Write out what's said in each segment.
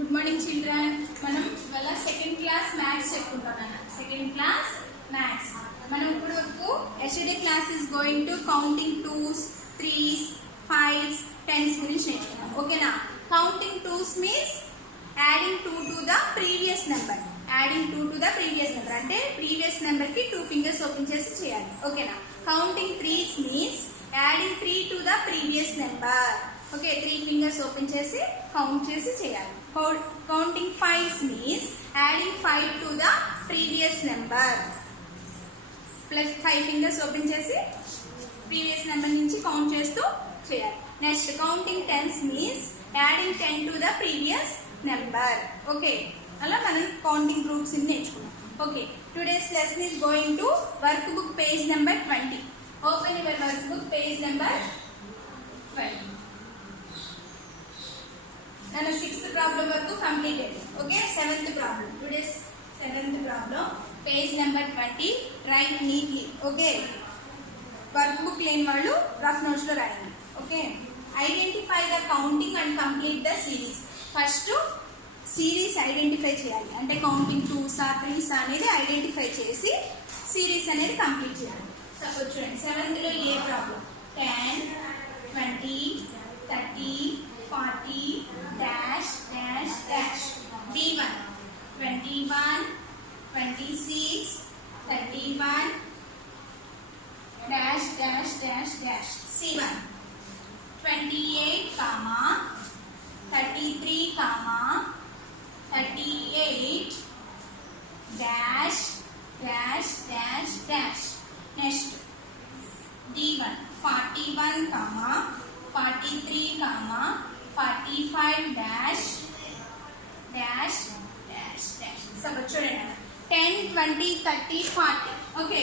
Good morning children. మనం ఇవాళ second class maths చెప్పుకుంటాం. సెకండ్ క్లాస్ మ్యాథ్స్ మనం ఇప్పుడు వరకు yesterday class is going to counting 2s 3s 5s 10s గురించి నేర్చుకున్నాం. ఓకేనా? Counting 2s means adding 2 to the previous number. Adding 2 to the previous number అంటే ప్రీవియస్ నెంబర్ కి 2 fingers open చేసి చేయాలి. ఓకేనా? Counting 3s means adding 3 to the previous number. Okay, 3 fingers open చేసి count చేసి చేయాలి. Counting 5s means adding 5 to the previous number. Plus 5 fingers open చేసి previous number నుంచి కౌంట్ చేస్తూ చేయాలి. Next counting 10s means adding 10 to the previous number. Okay, అలా మనం counting groups నేర్చుకున్నాం. Okay, today's lesson is going to work book page number 20. Open your work book page number 20. ನನ್ನ 6th problem వరకు completed. Okay, 7th problem. Today's 7th problem page number 20. Right neatly. Okay, work book లేని వాళ్ళు rough notes లో రాయండి. Okay, identify the counting and complete the series. First series identify చేయాలి. అంటే counting 2s 3s అనేది identify చేసి series అనేది complete చేయాలి. సపోజ్ చూడండి, 7th లో ఏ problem 10 20 30 40 dash dash dash. D1 21 26 31 dash dash dash dash. C1 28 comma 33 comma 38 dash dash dash dash. Next D1 41 comma 43 comma 45 dash dash dash dash. सब చూడండి, 10 20 30 40. Okay,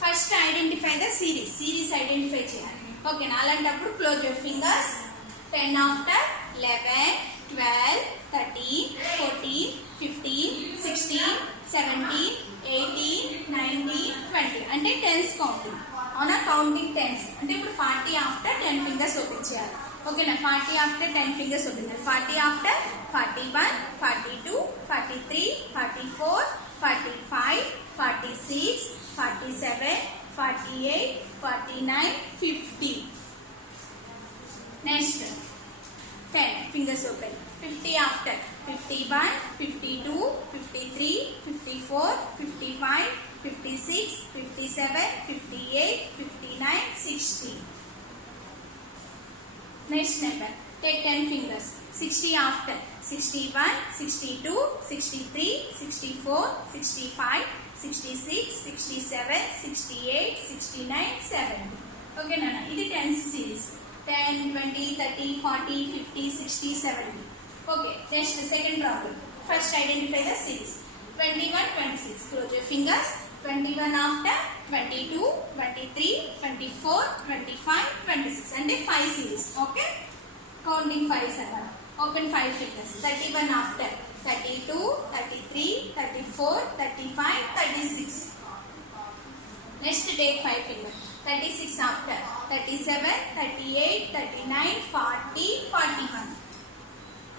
first identify the series. Series identify చేయాలి. Okay, అలాంటప్పుడు close your fingers. 10 after 11 12 13 14 15 16 17 18 19 20 అంటే 10s counting. అవునా? Counting 10s అంటే ఇప్పుడు 40 after 10 fingers open చేయాలి. ఓకేనా? 40 after 10 ఫింగర్స్ ఓపెన్ చేయాలి. 40 after 41 42 43 44 45 46 47 48 49 50. Next 10 fingers open. 50 after 51 52 53 54 55 56 57 58 59 60. Next number, take 10 fingers. 60 after 61 62 63 64 65 66 67 68 69 70. Okay nana, ఇది 10s series. 10 20 30 40 50 60 70. Okay, next the second problem. First identify the series. 21 26. Close your fingers. 21 after 22 23 24 25 26 అంటే 5 series. Okay, counting 5s అన్నమాట. Open 5 fingers. 31 after 32 33 34 35 36. Next take 5 fingers. 36 after 37 38 39 40 41.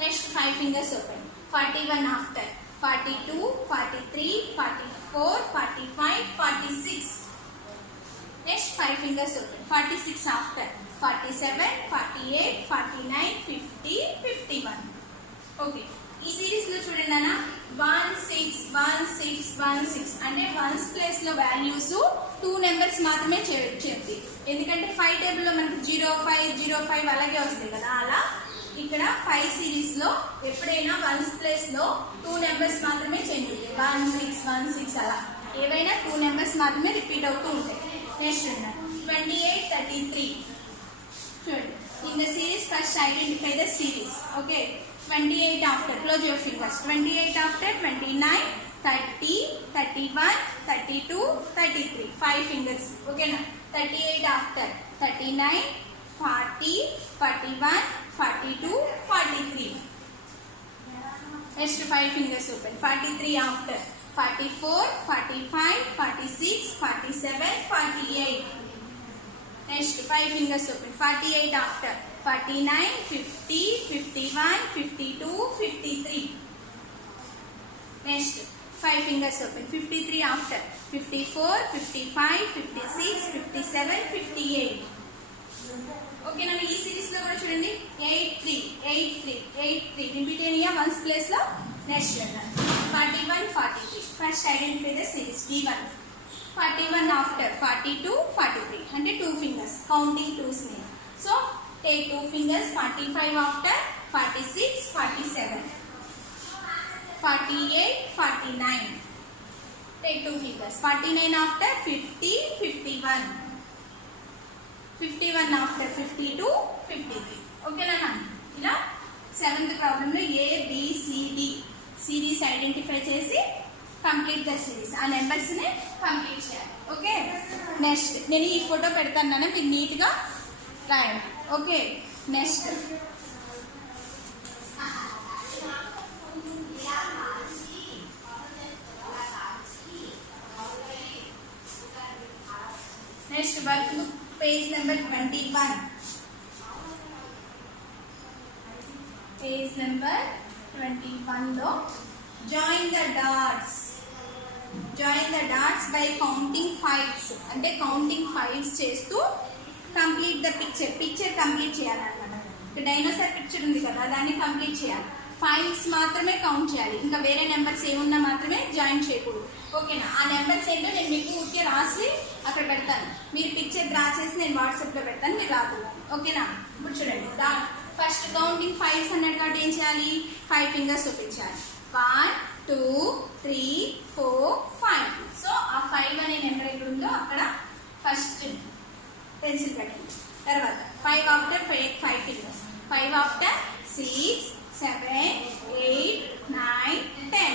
Next 5 fingers open. 41 after 42 43 44 45 46. Next 5 fingers open. 46 after 47 48 49 50 51. Okay, ఈ series లో చూడండి అన్న 1 6 1 6 1 6 అంటే 1s place లో values 2 numbers మాత్రమే చేయండి. ఎందుకంటే 5 టేబుల్ లో మనకు 0 5 0 5 అలాగే వస్తాయి కదా. అలా ఇక్కడ 5 సిరీస్ లో ఎప్పుడైనా 1s ప్లేస్ లో 2 నెంబర్స్ మాత్రమే చేంజ్ అవుతాయి. 1 6 1 6 అలా ఏవైనా 2 నెంబర్స్ మాత్రమే రిపీట్ అవుతూ ఉంటాయి. నెక్స్ట్ 28 33. చూడండి, in the series first identify the series. Okay, 28 after, close your fingers. 28 after 29 30 31 32 33. 5 fingers. Okay na? 38 after 39 40 41 42 43. Next 5 fingers open. 43 after 44 45 46 47 48. Next 5 fingers open. 48 after 49 50 51 52 53. Next 5 fingers open. 53 after. 54, 55, 56, 57, 58. Okay నన్ను ఈ series లో కూడా చూడండి 8 3 8 3 8 3 repeat అయినా ones place లో next 41 43. First identify the series V1. 41 after. 42 43 అంటే 2 fingers counting 2 snails. So take 2 fingers. 45 after. 46 47 48 49. Take 2 fingers. 49 after. 50 51 51 after. 52 53. Okay నాన్న ఇలా 7th ప్రాబ్లమ్ లో A B C D series identify చేసి కంప్లీట్ ద సిరీస్ ఆ numbers ని complete చేయాలి. Okay next నేను ఈ ఫోటో పెడతాను నాన్న మీకు నీట్ గా రాయండి. Okay next next work book page number 21. Page number 21 లో join the dots by counting 5s అంటే కౌంటింగ్ 5s చేస్తూ కంప్లీట్ ద పిక్చర్ కంప్లీట్ చేయాలన్నమాట. డైనోసార్ పిక్చర్ ఉంది కదా దాన్ని కంప్లీట్ చేయాలి. 5s మాత్రమే కౌంట్ చేయాలి. ఇంకా వేరే నెంబర్స్ ఏమున్నా మాత్రమే జాయిన్ చేయకూడదు. ఓకేనా ఆ నెంబర్స్ ఏంటో నేను మీకు ఊరికే రాసి అక్కడ పెడతాను. మీరు పిక్చర్ డ్రా చేసి నేను వాట్సాప్ లో పెడతాను, మీరు రాదు. ఓకేనా ఇప్పుడు చూడండి ఫస్ట్ కౌంటింగ్ 5s అన్నాడు కాబట్టి ఏం చేయాలి 5 fingers చూపించాలి. 1 2 3 4 5. సో ఆ 5 అనే నెంబర్ ఎక్కడ ఉందో అక్కడ ఫస్ట్ పెన్సిల్ పెట్టండి. తర్వాత 5 after 5 fingers. 5 after 6 7 8 9 10.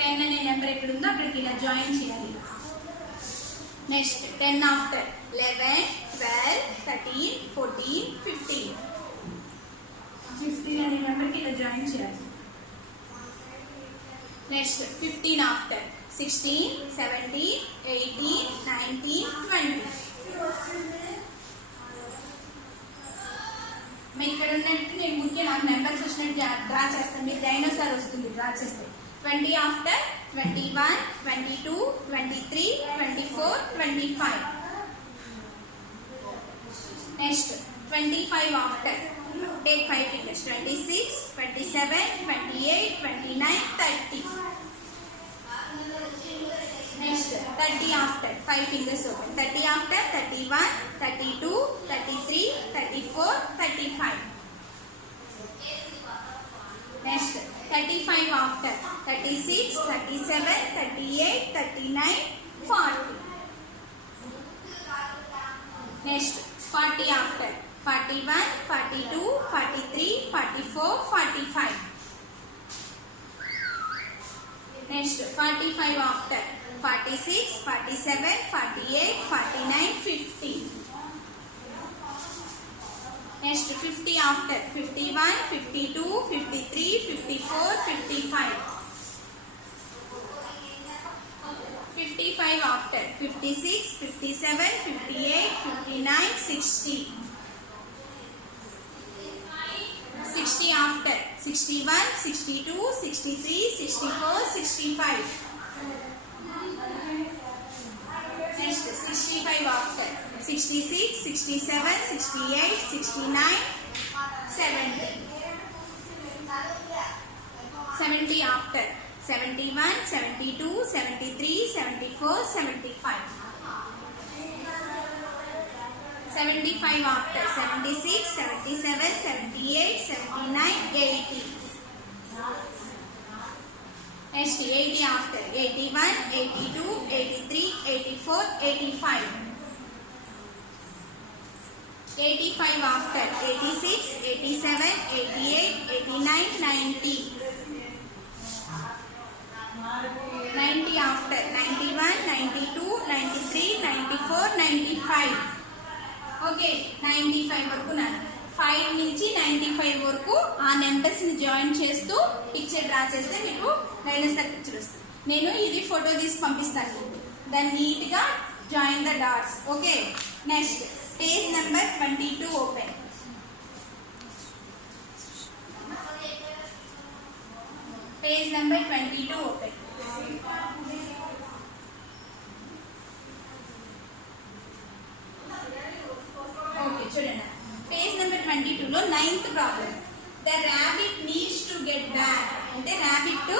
10 అనే నెంబర్ ఎక్కడ ఉందో అక్కడికి ఇలా జాయిన్ చేయాలి. Next 10 after 11 12 13 14 15. 15 అనే నెంబర్కి ఇలా జాయిన్ చేయాలి. Next 15 after 16 17 18 19 20. మీరు ఇక్కడ ఉన్నట్టు నేను ముందే నాకు నెంబర్స్ వచ్చినట్టు డ్రా చేస్తాను. మీరు డైనోసార్ వస్తుంది డ్రా చేస్తే. 20 after 21 22 23 24 25. Next 25 after. Take 5 fingers. 26 27 28 29 30. Next 30 after. 5 fingers open. 30 after. 31 32 33 34 35. Next 35 after. 36 37 38 39 40. Next 40 after. 41 42 43 44 45. Next 45 after. 46 47 48 49 50. Next 50 after. 51 52 53 54 55. 55 after. 56 57 58 59 60. 60 after. 61 62 63 64 65. Next 65 after. 66 67 68 69 70. 70 after. 71 72 73 74 75. 75 after. 76 77 78 79 80. Next 80 after. 81 82 83 84 85. 85 after. 86 87 88 89 90. 90 after. 91 92 93 94 95. Okay 95 వరకు నాన్న 5 నుంచి 95 వరకు ఆ numbers ని join చేస్తూ picture draw చేస్తే మీకు dinosaur picture వస్తుంది. నేను ఇది ఫోటో తీసి పంపిస్తాను. దాన్ని నీట్ గా join the dots. Okay next page number 22 open. Page number 22 open. Okay చూడండి, పేజ్ నెంబర్ 22 లో 9th problem. The rabbit needs to get back. అంటే rabbit to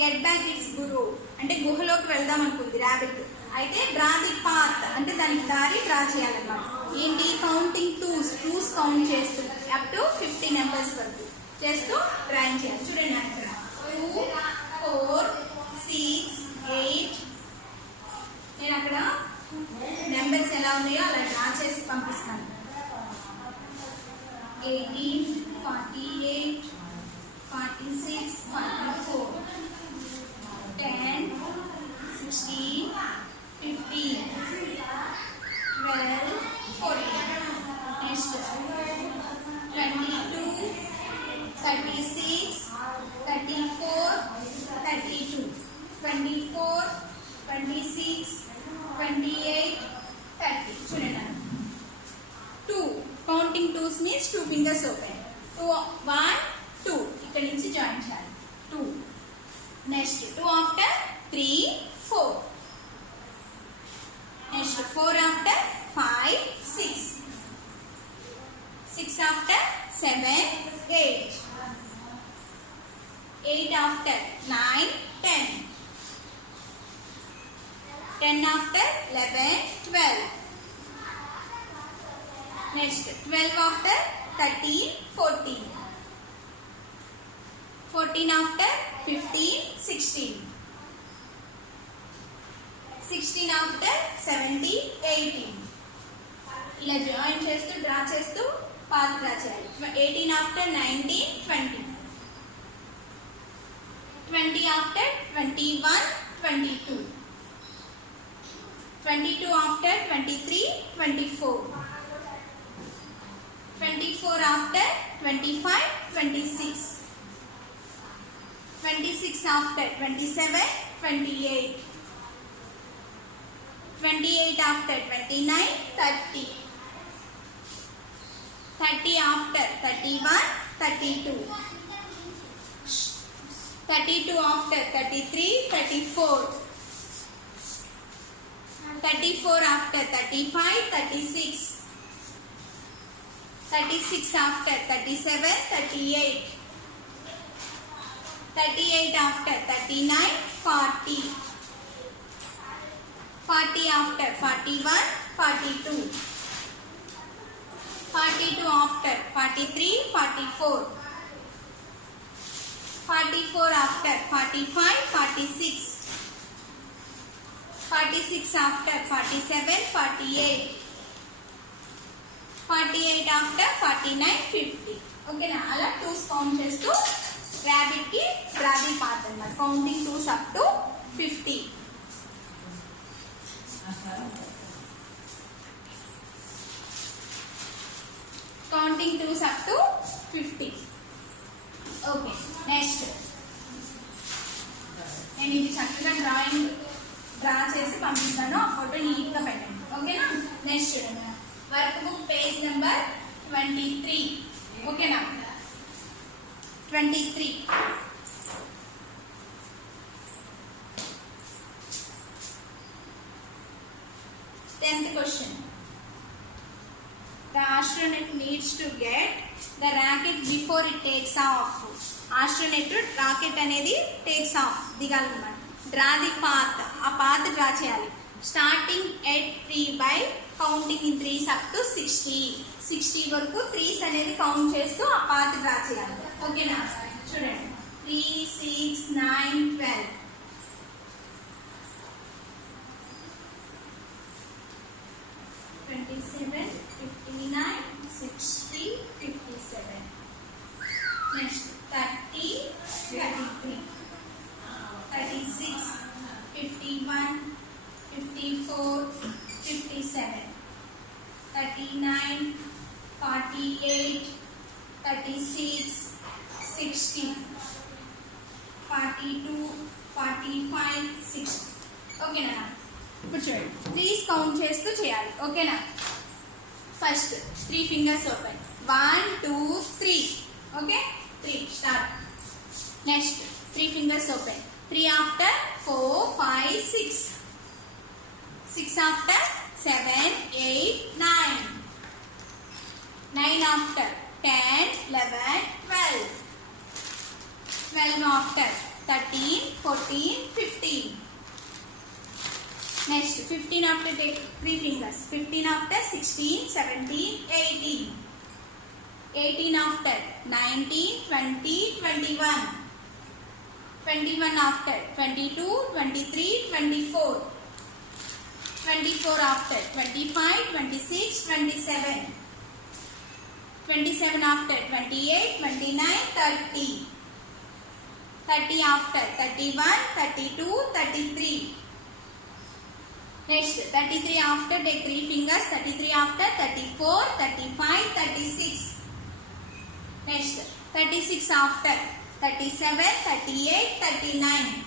get back it's గురు, అంటే గుహలోకి వెళ్దాం అనుకుంది ర్యాబిట్. అయితే డ్రా ది పాత్, అంటే దానికి దారి డ్రా చేయాలన్నమాట. ఏంటి, కౌంటింగ్ టూస్ కౌంట్ చేస్తూ అప్ టు 50 నెంబర్స్ వరకు చేస్తూ డ్రాయింగ్ చేయాలి. చూడండి అక్కడ 2, 4, 6, 8. నేను అక్కడ నెంబర్స్ ఎలా ఉన్నాయో అలా డ్రా చేసి పంపిస్తాను. 18, 48, 46, 44, 10, 16, 15, 12, 14. Next 22, 36, 34, 32, 24, 26, 28, 30. చూడండి 2 counting 2s means 2 fingers open. 2 1 2 ఇక్కడ నుంచి జాయిన్ చేయాలి. 2 next 2 after 3 4 next 4 after 5 6 6 after 7 8 8 after 9 10 10 after 11 12 next 12 after 13 14 14 after 15 16 16 after 17 18. ఇలా జాయిన్ చేస్తూ డ్రా చేస్తూ పాత్ డ్రా చేయాలి. 18 after 19 20 20 after 21 22 22 after 23 24 24 after 25 26 26 after 27 28 28 after 29 30 30 after 31 32 32 after 33 34 34 after 35 36 36 after 37 38 38 after 39 40 40 after 41 42 42 after 43 44 44 after 45 46 46 after 47 48 48 after 49 50. ఓకేనా, అలా 2s count చేస్తూ rabbit ki draw the path అన్నమాట. Counting 2s up to 50. Counting 2s up to 50. Okay next నేను ఇది చక్కగా draw చేసి పంపిస్తాను. ఆ ఫోటో నీట్ గా పెట్టండి. ఓకేనా, నెక్స్ట్ చూడండి వర్క్ బుక్ పేజ్ నెంబర్ 23. ఓకేనా 23. Tenth question. The astronaut needs to get the rocket before it takes off. Astronaut rocket అనేది takes off దిగాలన్నమాట. Draw the path. ఆ path డ్రా చేయాలి. Starting at 3 by counting in 3s up to 60. 60 వరకు 3s అనేది count చేస్తూ ఆ path draw చేయాలి. ఓకేనా, చూడండి 3 6 9 12 27 59 60 57 నెక్స్ట్ 30 33 36 51 54 57 39 48 36 60 42 45 60. ఓకేనా, ఇప్పుడు చూడండి 3s కౌంట్ చేస్తూ చేయాలి. ఓకేనా, first 3 fingers open 1 2 3. Okay 3 start. Next 3 fingers open. 3 after 4, 5, 6. 6 after 7, 8, 9. 9 after 10, 11, 12. 12 after 13, 14, 15. Next 15 after take 3 fingers. 15 after 16, 17, 18. 18 after 19, 20, 21. 21 after 22, 23, 24. 24 after 25, 26, 27. 27 after 28, 29, 30. 30 after 31, 32, 33. Next 33 after take 3 fingers. 33 after 34, 35, 36. Next 36 after 37, 38, 39.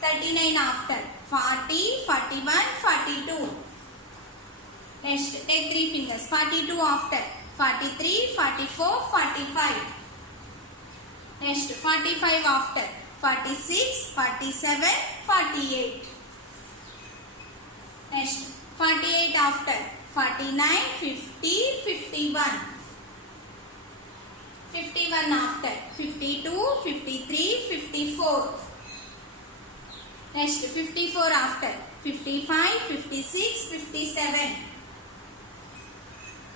39 after 40, 41, 42. Next take 3 fingers. 42 after 43, 44, 45. Next 45 after 46, 47, 48. Next 48 after 49, 50, 51. 51 after 52, 53, 54. Next 54 after 55, 56, 57.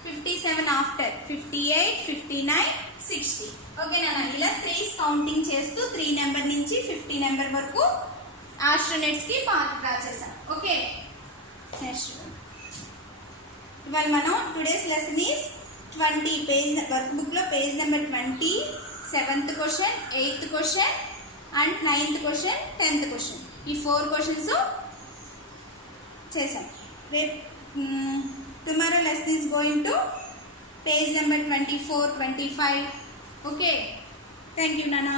57 after 58, 59, 60. Okay నాన్న, ఇలా 3 counting చేస్తూ 3 number నుంచి 50 number వరకు astronauts కి path draw చేసాం. Okay, next ఇవాళ మనం today's lesson is 20 page workbook లో page number 20, 7th question, 8th question and 9th question, 10th question, ఈ 4 క్వశ్చన్స్ చేసాం. రేపు tomorrow lesson is going to page number 24, 25. Okay, thank you Nana.